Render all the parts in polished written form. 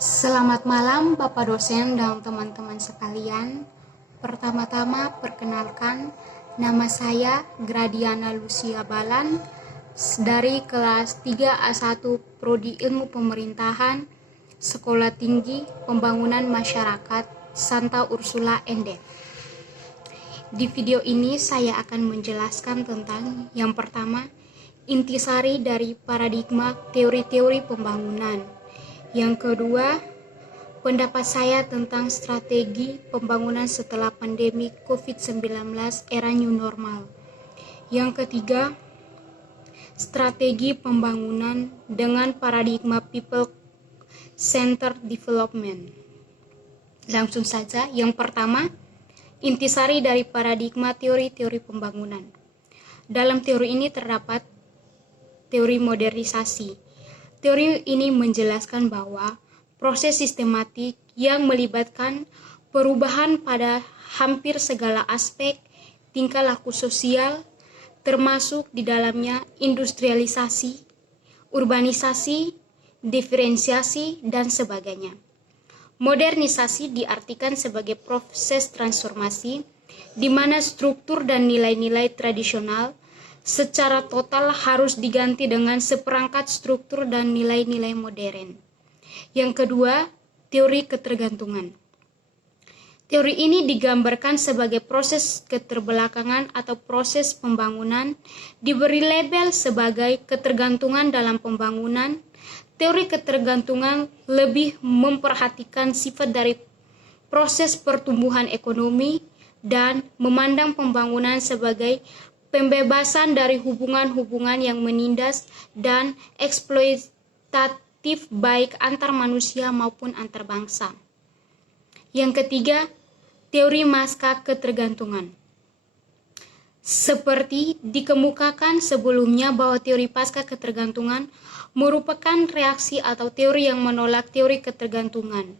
Selamat malam Bapak dosen dan teman-teman sekalian. Pertama-tama perkenalkan, nama saya Gradiana Lucia Balan dari kelas 3A1 Prodi Ilmu Pemerintahan Sekolah Tinggi Pembangunan Masyarakat Santa Ursula Ende. Di video ini saya akan menjelaskan tentang yang pertama, intisari dari paradigma teori-teori pembangunan. Yang kedua, pendapat saya tentang strategi pembangunan setelah pandemi COVID-19 era new normal. Yang ketiga, strategi pembangunan dengan paradigma people-centered development. Langsung saja, yang pertama, intisari dari paradigma teori-teori pembangunan. Dalam teori ini terdapat teori modernisasi. Teori ini menjelaskan bahwa proses sistematik yang melibatkan perubahan pada hampir segala aspek tingkah laku sosial, termasuk di dalamnya industrialisasi, urbanisasi, diferensiasi, dan sebagainya. Modernisasi diartikan sebagai proses transformasi di mana struktur dan nilai-nilai tradisional secara total harus diganti dengan seperangkat struktur dan nilai-nilai modern. Yang kedua, teori ketergantungan. Teori ini digambarkan sebagai proses keterbelakangan atau proses pembangunan, diberi label sebagai ketergantungan dalam pembangunan. Teori ketergantungan lebih memperhatikan sifat dari proses pertumbuhan ekonomi dan memandang pembangunan sebagai pembebasan dari hubungan-hubungan yang menindas dan eksploitatif baik antar manusia maupun antar bangsa. Yang ketiga, teori pasca ketergantungan. Seperti dikemukakan sebelumnya bahwa teori pasca ketergantungan merupakan reaksi atau teori yang menolak teori ketergantungan.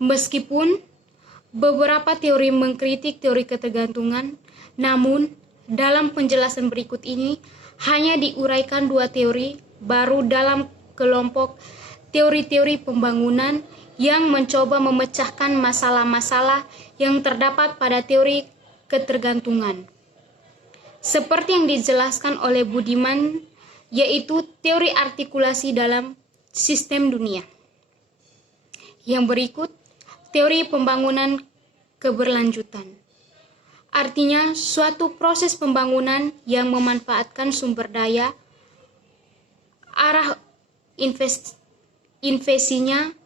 Meskipun beberapa teori mengkritik teori ketergantungan, namun dalam penjelasan berikut ini hanya diuraikan dua teori baru dalam kelompok teori-teori pembangunan yang mencoba memecahkan masalah-masalah yang terdapat pada teori ketergantungan. Seperti yang dijelaskan oleh Budiman, yaitu teori artikulasi dalam sistem dunia. Yang berikut, teori pembangunan keberlanjutan. Artinya, suatu proses pembangunan yang memanfaatkan sumber daya, arah investasinya,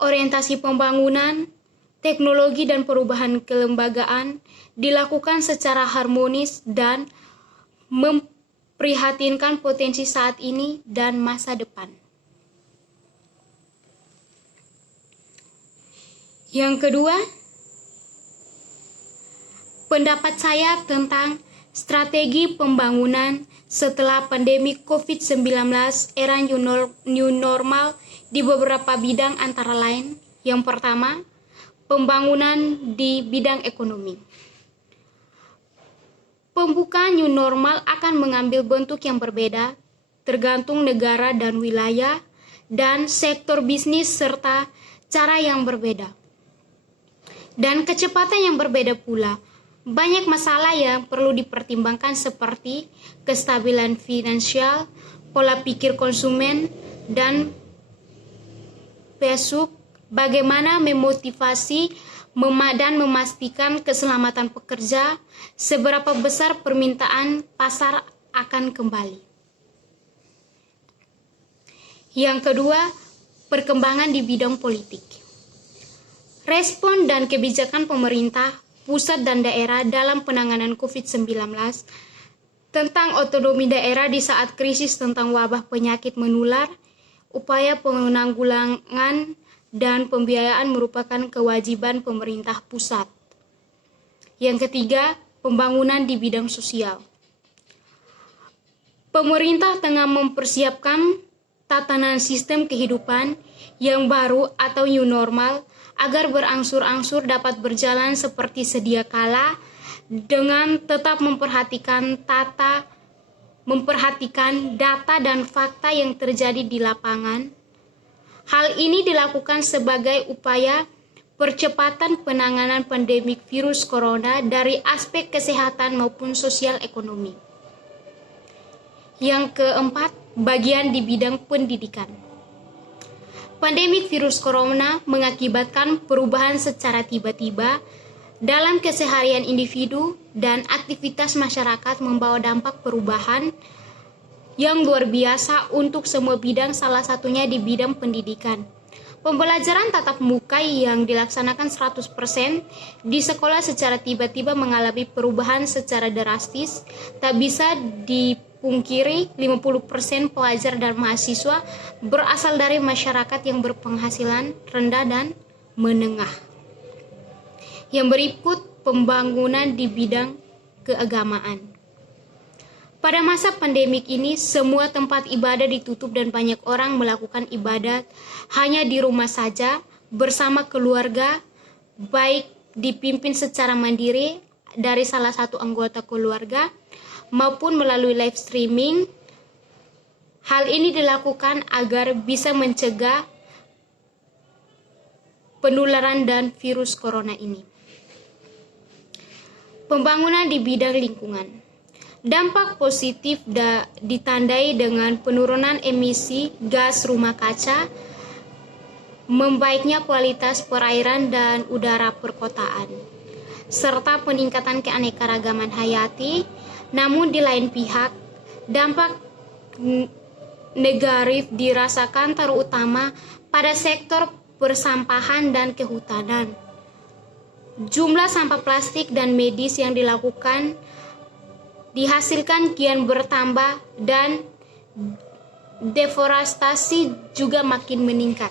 orientasi pembangunan, teknologi dan perubahan kelembagaan dilakukan secara harmonis dan memprihatinkan potensi saat ini dan masa depan. Yang kedua, pendapat saya tentang strategi pembangunan setelah pandemi COVID-19 era new normal di beberapa bidang antara lain. Yang pertama, pembangunan di bidang ekonomi. Pembukaan new normal akan mengambil bentuk yang berbeda, tergantung negara dan wilayah, dan sektor bisnis serta cara yang berbeda. Dan kecepatan yang berbeda pula. Banyak masalah yang perlu dipertimbangkan seperti kestabilan finansial, pola pikir konsumen, dan bagaimana memotivasi dan memastikan keselamatan pekerja, seberapa besar permintaan pasar akan kembali. Yang kedua, perkembangan di bidang politik. Respon dan kebijakan pemerintah pusat dan daerah dalam penanganan COVID-19, tentang otonomi daerah di saat krisis tentang wabah penyakit menular, upaya penanggulangan dan pembiayaan merupakan kewajiban pemerintah pusat. Yang ketiga, pembangunan di bidang sosial. Pemerintah tengah mempersiapkan tatanan sistem kehidupan yang baru atau new normal agar berangsur-angsur dapat berjalan seperti sedia kala dengan tetap memperhatikan data dan fakta yang terjadi di lapangan, Hal Hal ini dilakukan sebagai upaya percepatan penanganan pandemik virus corona dari aspek kesehatan maupun sosial ekonomi. Yang keempat, bagian di bidang pendidikan. Pandemik virus corona mengakibatkan perubahan secara tiba-tiba dalam keseharian individu dan aktivitas masyarakat, membawa dampak perubahan yang luar biasa untuk semua bidang, salah satunya di bidang pendidikan. Pembelajaran tatap muka yang dilaksanakan 100% di sekolah secara tiba-tiba mengalami perubahan secara drastis. Tak bisa dipungkiri 50% pelajar dan mahasiswa berasal dari masyarakat yang berpenghasilan rendah dan menengah. Yang berikut, pembangunan di bidang keagamaan. Pada masa pandemik ini, semua tempat ibadah ditutup dan banyak orang melakukan ibadat hanya di rumah saja bersama keluarga, baik dipimpin secara mandiri dari salah satu anggota keluarga maupun melalui live streaming. Hal ini dilakukan agar bisa mencegah penularan dan virus corona ini. Pembangunan di bidang lingkungan. Dampak positif ditandai dengan penurunan emisi gas rumah kaca, membaiknya kualitas perairan dan udara perkotaan, serta peningkatan keanekaragaman hayati. Namun di lain pihak, dampak negatif dirasakan terutama pada sektor persampahan dan kehutanan. Jumlah sampah plastik dan medis yang dihasilkan kian bertambah dan deforestasi juga makin meningkat.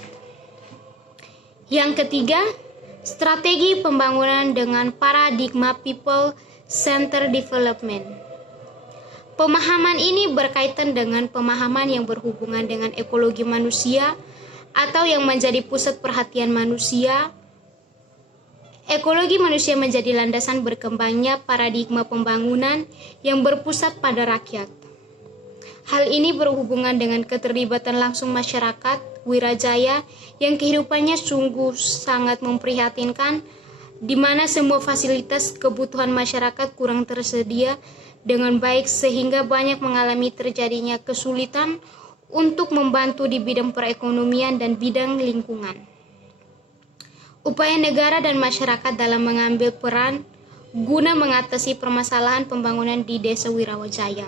Yang ketiga, strategi pembangunan dengan paradigma people center development. Pemahaman ini berkaitan dengan pemahaman yang berhubungan dengan ekologi manusia atau yang menjadi pusat perhatian manusia. Ekologi manusia menjadi landasan berkembangnya paradigma pembangunan yang berpusat pada rakyat. Hal ini berhubungan dengan keterlibatan langsung masyarakat Wirajaya yang kehidupannya sungguh sangat memprihatinkan, di mana semua fasilitas kebutuhan masyarakat kurang tersedia dengan baik sehingga banyak mengalami terjadinya kesulitan untuk membantu di bidang perekonomian dan bidang lingkungan. Upaya negara dan masyarakat dalam mengambil peran guna mengatasi permasalahan pembangunan di Desa Wirajaya.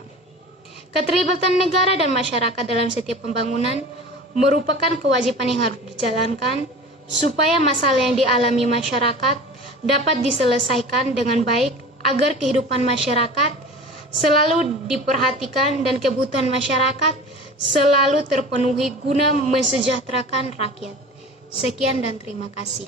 Keterlibatan negara dan masyarakat dalam setiap pembangunan merupakan kewajiban yang harus dijalankan supaya masalah yang dialami masyarakat dapat diselesaikan dengan baik agar kehidupan masyarakat selalu diperhatikan dan kebutuhan masyarakat selalu terpenuhi guna mensejahterakan rakyat. Sekian dan terima kasih.